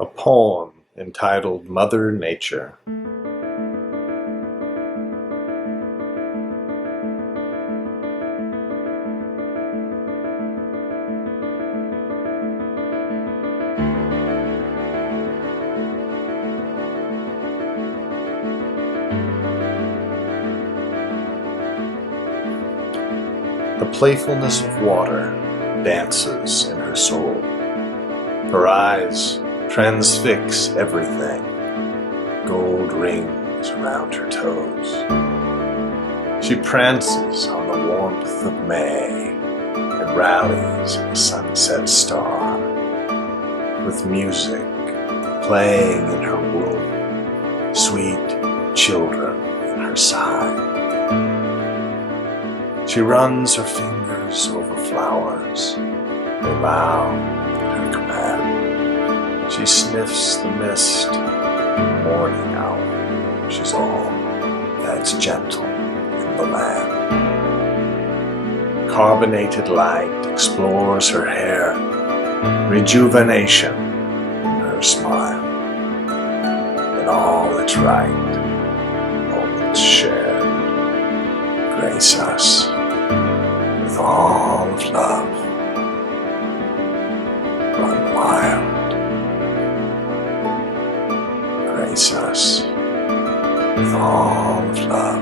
A poem entitled Mother Nature. The playfulness of water dances in her soul. Her eyes transfix everything, gold rings around her toes. She prances on the warmth of May and rallies in the sunset star, with music playing in her womb, sweet children in her side. She runs her fingers over flowers, they bow at her command. She sniffs the mist, morning hour. She's all that's gentle in the land. Carbonated light explores her hair, rejuvenation in her smile. And all that's right, all that's shared, grace us with all of love. Run wild. Grace us with all of love.